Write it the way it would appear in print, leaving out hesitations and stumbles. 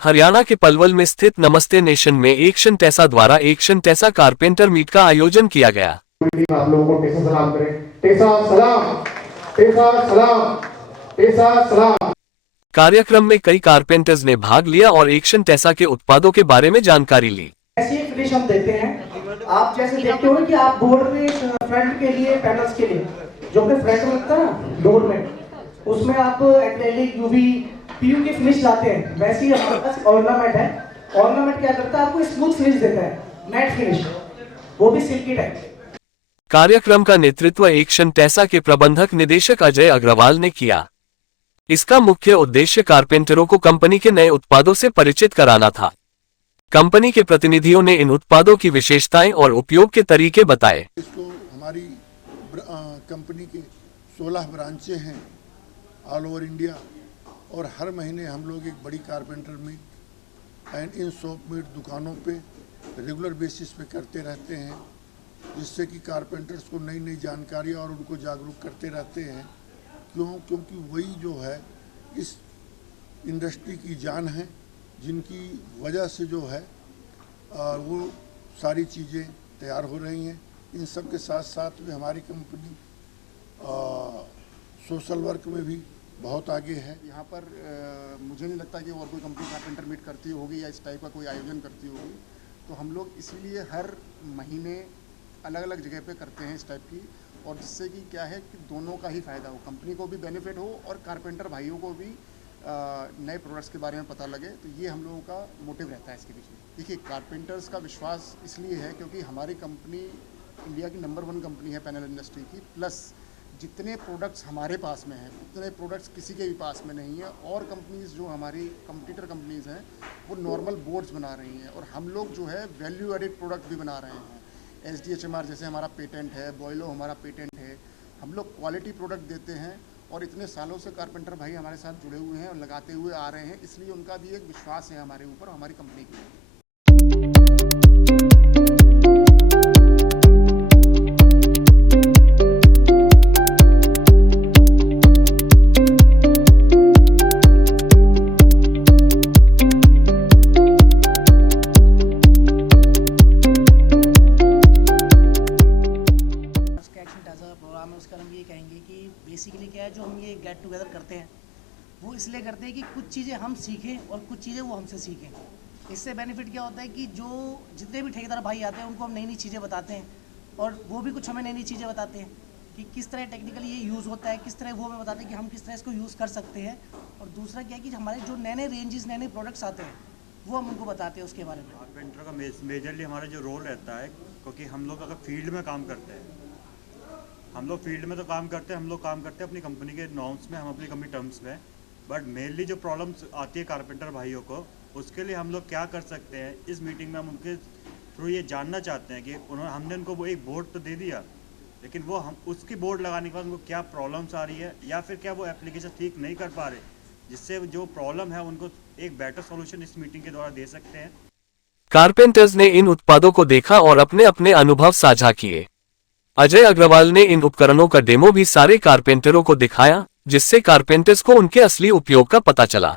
हरियाणा के पलवल में स्थित नमस्ते नेशन में एक्शन टेसा द्वारा एक्शन टेसा कारपेंटर मीट का आयोजन किया गया। आप लोगों को टेसा सलाम करें। टेसा सलाम, टेसा सलाम, टेसा सलाम। कार्यक्रम में कई कारपेंटर्स ने भाग लिया और एक्शन टेसा के उत्पादों के बारे में जानकारी ली। ऐसी फिनिश हम देते हैं। आप जैसे देखते हो कि आप बोर्ड में फ्रंट के लिए, पैनल्स के लिए जो अपने फ्रंट में लगता है ना डोर में, उसमें आप एक्रेलिक, यूवी, पीयू की फिनिश लाते हैं। वैसे ही हमारे पास ऑर्नामेंट है। ऑर्नामेंट क्या करता है, आपको स्मूथ फिनिश देता है, मैट फिनिश, वो भी सिल्की टाइप। कार्यक्रम का नेतृत्व एक्शन टेसा के प्रबंधक निदेशक अजय अग्रवाल ने किया। इसका मुख्य उद्देश्य कारपेंटरों को कंपनी के नए उत्पादों से परिचित कराना था। कंपनी के प्रतिनिधियों ने इन उत्पादों की विशेषताएं और उपयोग के तरीके बताए। इसको हमारी कंपनी के 16 ब्रांचें हैं ऑल ओवर इंडिया, और हर महीने हम लोग एक बड़ी carpenter meat and in shop meat दुकानों पे रेगुलर बेसिस पे करते रहते हैं, जिससे कि कारपेंटर्स को नई नई जानकारी और उनको जागरूक करते रहते हैं। क्योंकि वही जो है इस इंडस्ट्री की जान है, जिनकी वजह से जो है वो सारी चीज़ें तैयार हो रही हैं। इन सब के साथ साथ में हमारी कंपनी सोशल वर्क में भी बहुत आगे है। यहाँ पर मुझे नहीं लगता कि और कोई कंपनी कारपेंटर मीट करती होगी या इस टाइप का कोई आयोजन करती होगी, तो हम लोग इसीलिए हर महीने अलग अलग जगह पे करते हैं इस टाइप की, और जिससे कि क्या है कि दोनों का ही फ़ायदा हो, कंपनी को भी बेनिफिट हो और कारपेंटर भाइयों को भी नए प्रोडक्ट्स के बारे में पता लगे। तो ये हम लोगों का मोटिव रहता है इसके पीछे। देखिए, कारपेंटर्स का विश्वास इसलिए है क्योंकि हमारी कंपनी इंडिया की नंबर 1 कंपनी है पैनल इंडस्ट्री की, प्लस जितने प्रोडक्ट्स हमारे पास में हैं उतने प्रोडक्ट्स किसी के भी पास में नहीं है। और कंपनीज़ जो हमारी कंपटीटर कंपनीज़ हैं वो नॉर्मल बोर्ड्स बना रही हैं, और हम लोग जो है वैल्यू एडिड प्रोडक्ट भी बना रहे हैं। SDHMR जैसे हमारा पेटेंट है, बॉयलो हमारा पेटेंट है, हम लोग क्वालिटी प्रोडक्ट देते हैं। और इतने सालों से कारपेंटर भाई हमारे साथ जुड़े हुए हैं और लगाते हुए आ रहे हैं, इसलिए उनका भी एक विश्वास है हमारे ऊपर, हमारी कंपनी के ऊपर। प्रोग्राम है उसका हम ये कहेंगे कि बेसिकली क्या है, जो हम ये गेट टुगेदर करते हैं वो इसलिए करते हैं कि कुछ चीज़ें हम सीखें और कुछ चीज़ें वो हमसे सीखें। इससे बेनिफिट क्या होता है कि जो जितने भी ठेकेदार भाई आते हैं उनको हम नई नई चीज़ें बताते हैं, और वो भी कुछ हमें नई नई चीज़ें बताते हैं कि किस तरह टेक्निकली ये यूज़ होता है, किस तरह वो हमें बताते हैं कि हम किस तरह इसको यूज़ कर सकते हैं। और दूसरा क्या है कि हमारे जो नए नए रेंजेस, नए नए प्रोडक्ट्स आते हैं वो हम उनको बताते हैं उसके बारे में। कारपेंटर का मेजरली हमारा जो रोल रहता है, क्योंकि हम लोग अगर फील्ड में काम करते हैं, हम लोग फील्ड में तो काम करते हैं, हम लोग काम करते हैं अपनी कंपनी के नॉर्म्स में, हम अपनी कंपनी टर्म्स में, बट मेनली जो प्रॉब्लम्स आती है कारपेंटर भाइयों को, उसके लिए हम लोग क्या कर सकते हैं। इस मीटिंग में हम उनके थ्रू ये जानना चाहते हैं कि हमने उनको वो एक बोर्ड तो दे दिया, लेकिन वो हम उसकी बोर्ड लगाने के बाद उनको क्या प्रॉब्लम्स आ रही है, या फिर क्या वो एप्लीकेशन ठीक नहीं कर पा रहे, जिससे जो प्रॉब्लम है उनको एक बेटर सॉल्यूशन इस मीटिंग के द्वारा दे सकते हैं। कारपेंटर्स ने इन उत्पादों को देखा और अपने अपने अनुभव साझा किए। अजय अग्रवाल ने इन उपकरणों का डेमो भी सारे कारपेंटरों को दिखाया, जिससे कारपेंटर्स को उनके असली उपयोग का पता चला।